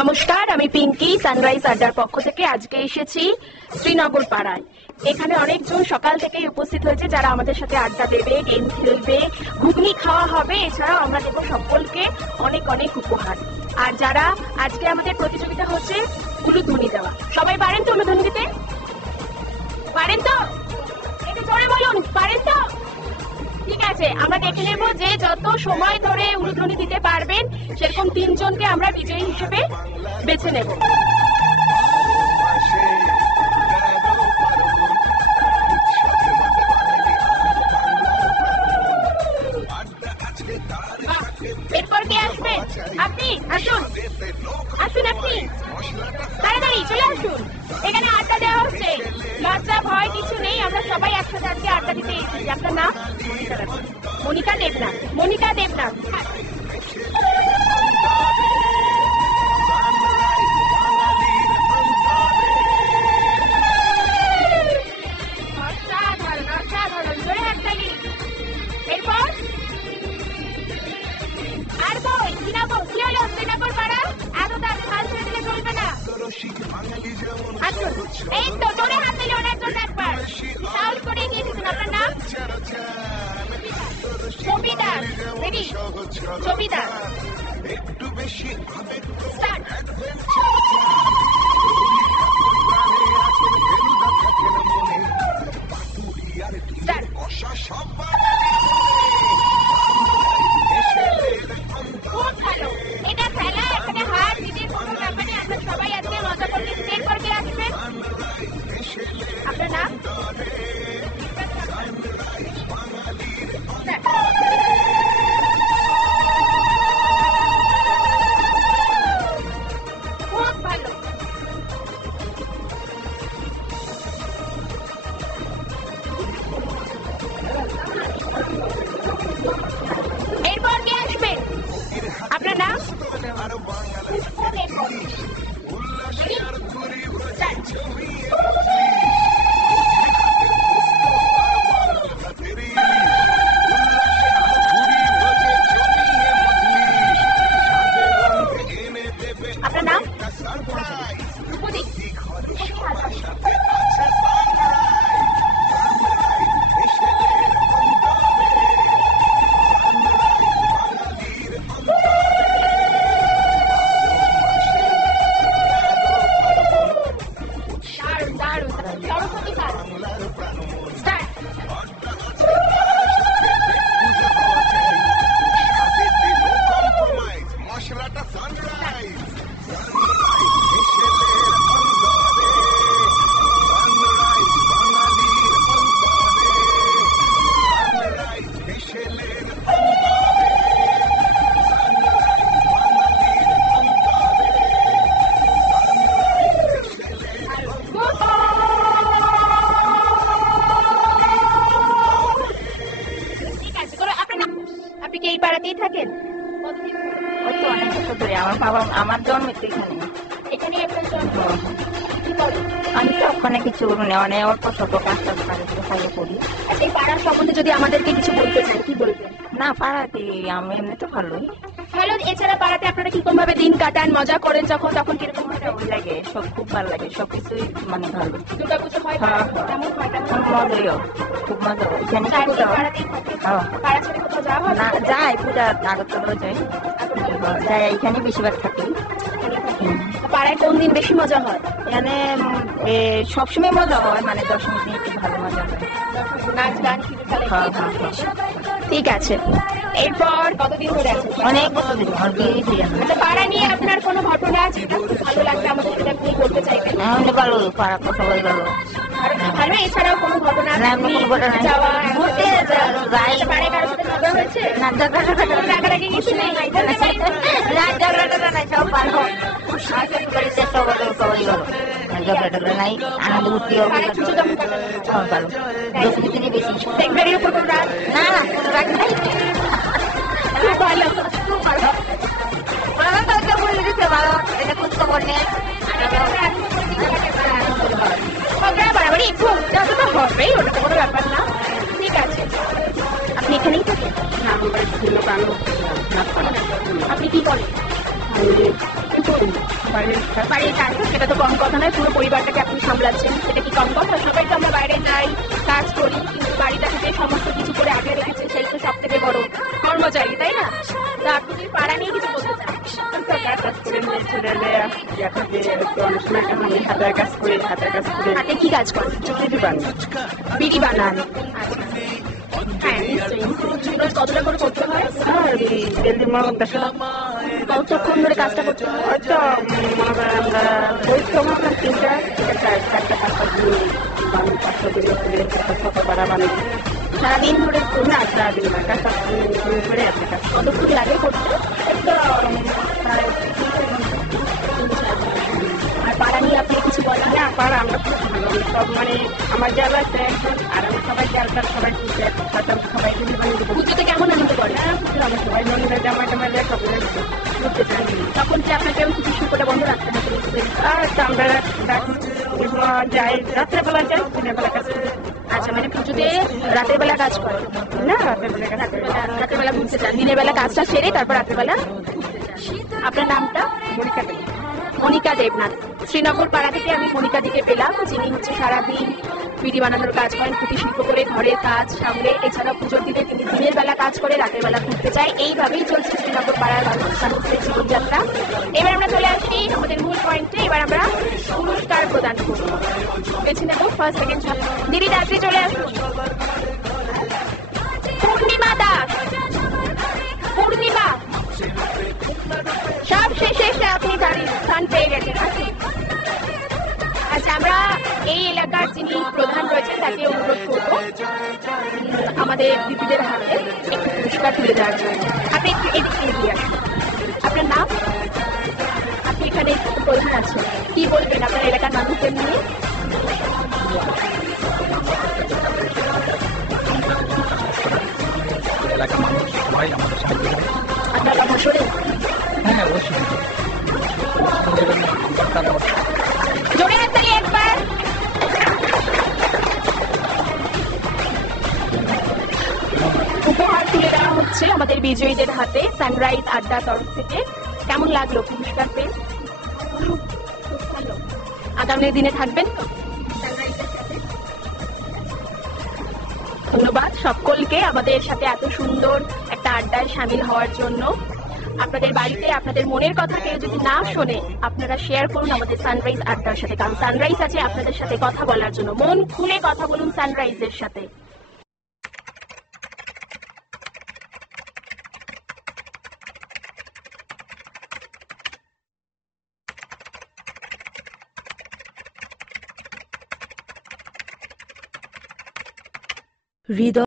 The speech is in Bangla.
নমস্কার, আমি পিঙ্কি সানরাইজ আড্ডার পক্ষ থেকে আজকে এসেছি শ্রীনগর পাড়ায়। এখানে অনেকজন সকাল থেকেই উপস্থিত হয়েছে যারা আমাদের সাথে আড্ডা দেবে, গেম খেলবে, ঘুগনি খাওয়া হবে। এছাড়াও আমরা দেবো সকলকে অনেক অনেক উপহার। আর যারা আজকে আমাদের প্রতিযোগিতা হচ্ছে উলুধ্বনি দেওয়া, সবাই পারেন তো উলুধ্বনি দিতে? পারেন তো? একটু জোরে বলুন, পারেন তো? ঠিক আছে, আমরা দেখে নেব যে যত সময় ধরে উলুধ্বনি দিতে পারবেন সেরকম 3 জনকে আমরা বিজয়ী হিসেবে বেছে নেব। এরপর কে আসবে? আপনি আসুন, আসুন, আপনি তাড়াতাড়ি চলে আসুন। এখানে আড্ডা দেওয়া হচ্ছে, লজ্জা ভয় কিছু নেই, আমরা সবাই একসাথে আজকে আড্ডা দিতে এসেছি। আপনার নাম? মনিকা দেবনাথ। মনিকা দেবনাথ। এরপর আর কই? শ্রীনগর, কি হলো শ্রীনগর পাড়া? এত তাড়াতাড়ি হাল ছেড়ে দিলে চলবে না। আসুন, এই তো জোরে হাত দিলে ওনার জন্য একবার সাহস করে এগিয়ে দিচ্ছেন। আপনার নাম? ছবিদার। রেডি? ছবিদার। স্টার্ট। খুব ভালো, এটা খেলা, এখানে হার জিতের কোনো ব্যাপার নেই। আমরা সবাই আজকে মজা করতে এসেছি। এরপর কে আসবেন? আপনার নাম? খুব ভালো। এরপর কে আসবে? আপনার নাম? আপনার নাম? রূপদী। দারুণ, দারুণ। সরস্বতী পাল। স্টার্ট। ঠিক আছে, কোনো আপনার নাম? আপনি কি এই পাড়াতেই থাকেন? ওই তো অনেক বছর ধরে আমার বাবা, আমার জন্ম তো এখানে। এখানেই আপনার জন্ম? কি করেন? আমি তো ওখানে কিছু মানে অল্প ছোট কাজ টাজ ভালো করি। আর এই পাড়ার সম্বন্ধে যদি আমাদেরকে কিছু বলতে চাই, কি বলবেন? না, পাড়াতে আমি এমনি তো ভালোই ভালো। এছাড়া পাড়াতে আপনারা কিরকম ভাবে দিন কাটান, মজা করেন তখন কিরকম ভাবে? ভালো লাগে, সব খুব ভালো লাগে, সবকিছুই মানে ভালো। দুর্গা পুজো হয়? হ্যাঁ, কেমন হয়? মজাও, খুব মজা হয়। এখানে সারাদিন পূজা হয়। পাড়াতেই থাকেন? হ্যাঁ। পাড়া ছেড়ে কোথাও যাওয়া হয় না, যাই পূজা আগরতলা যাই, যাই এখানে বেশিরভাগ থাকি। পাড়ায় কোন দিন বেশি মজা হয়? এখানে সবসময় মজা হয়, মানে দশমীর দিন একটু ভালো মজা হয়। নাচ গান হ্যাঁ, হ্যাঁ, হ্যাঁ। ঠিক আছে। এরপর কতদিন ধরে আছেন? অনেক বছর ধরে আমার বিয়ে দিয়ে আচ্ছা, পাড়া নিয়ে আপনার কোনো ঘটনা আছে যেটা খুব ভালো লাগবে আমাদের সাথে আপনি বলতে চাইবেন? ভালো, পাড়া সবাই ভালো। আর ভালো, এছাড়াও কোনো ঘটনা না, এমনি কোনো ঘটনা নেই। যাওয়া ঘুরতে যাই। পাড়ায় কারোর সাথে ঝগড়া হয়েছে? না, রাগারাগি কিছু নেই? বলতে পারেন? ঝগড়া নাই, সব ভালো। সবাই ভালো, ঝগড়া টগড়া নাই, আনন্দ ঘুরতে হবে। পাড়ায় পুজো কেমন কাটানো হয়? সব ভালো, দশমীর দিনই বেশি। দেখবারের উপর কোনো রাগ? না, কোনো রাগ নাই। খুব ভালো, খুব ভালো। ভালো কালকে বলে দিতে ভালো, এটা খোঁজ খবর নেই। বাড়াবাড়ি একটু যতটা হবেই, ওটা তো কোনো ব্যাপার না। ঠিক আছে, আপনি এখানেই থাকেন? আপনি কি করেন? বাড়ির কাজ সেটা তো কম কথা নয়, পুরো পরিবারটাকে আপনি সামলাচ্ছেন, সেটা কি কম কথা? সবাই তো আমরা বাইরে যাই, কাজ করি, কিন্তু বাড়িতে থেকে সমস্ত কিছু করে আগলে রেখেছেন, সেই তো সব থেকে বড় কর্মচারী, তাই না? তা আপনি যদি পাড়া নিয়ে কিছু বলতে চান। হাতের কাজ করে হাতে কি কাজ করেন? বিড়ি বানান। আচ্ছা, হ্যাঁ নিশ্চয়ই নিশ্চয়ই। কতটা করে করতে হয়? কতক্ষণ ধরে কাজটা করতে হয়? সারাদিন ধরে কতক্ষণ লাগে করতে? আর পাড়া নিয়ে আপনি কিছু বলেন না? পাড়া আমরা খুব ভালো সব, মানে আমার জাল আছে আর আমি সবাই জালটা সবাই সবাই পুজোতে কেমন আনন্দ করেন? সবাই মন্দিরে জামাই টামাই ঘুরতে চাই। তখন কি আপনাকে কিছু করে বন্ধ রাখতে হবে? আর আমরা যাই রাত্রেবেলা যাই, দিনের বেলা কাজ করি। আচ্ছা, মানে পুজোতে রাতের বেলা কাজ করেন না, রাত্রেবেলা কাজ করি। রাতের বেলা ঘুরতে চান, দিনের বেলা কাজটা সেরে তারপর রাতের বেলা ঘুরতে যান। আপনার নামটা? মনিকা দেবনাথ। শ্রীনগর পাড়া থেকে আমি মনিকা দিকে পেলাম, যিনি হচ্ছে সারাদিন বিড়ি বানানোর কাজ করেন, কুটির শিল্প করে ঘরের কাজ সামলে, এছাড়া পুজোর দিনে তিনি দিনের বেলা কাজ করে রাতের বেলা ঘুরতে যায়। এইভাবেই চলছে শ্রীনগর পাড়ার মানুষের জীবনযাত্রা। এবার আমরা চলে আসি আমাদের মূল পয়েন্টে। এবার আমরা পুরস্কার প্রদান করবো, বেছে নেব ফার্স্ট সেকেন্ড থার্ড। দিদি তাড়াতাড়ি চলে আসুন। পূর্ণিমা দাস, পূর্ণিমা সব শেষে আপনি স্থান পেয়ে গেছেন। আচ্ছা, আমরা এই এলাকার যিনি প্রধান রয়েছেন তাকে অনুরোধ করব আমাদের দিদিদের হাতে একটু পুরস্কার তুলে দেওয়ার জন্য। আপনি একটু এদিকে এগিয়ে আসুন। আপনার নাম? আপনি এখানে প্রধান আছেন, কি বলবেন আপনার এলাকার মানুষদের নিয়ে? আপনার কথা শোনেন? হ্যাঁ অবশ্যই। জোরে হাততালি একবার। উপহার তুলে দেওয়া হচ্ছে আমাদের বিজয়ীদের হাতে সানরাইজ আড্ডা তরফ থেকে। কেমন লাগলো পুরস্কার পেয়ে? খুব ভালো। আগামী দিনে থাকবেন তো সানরাইজের সাথে? ধন্যবাদ সকলকে আমাদের সাথে এত সুন্দর একটা আড্ডায় সামিল হওয়ার জন্য। আপনাদের বাড়িতে আপনাদের মনের কথা কেউ যদি না শোনে, আপনারা শেয়ার করুন আমাদের সানরাইজ আড্ডার সাথে, কারণ সানরাইজ আছে আপনাদের সাথে কথা বলার জন্য। মন খুলে কথা বলুন সানরাইজের সাথে। হৃদয়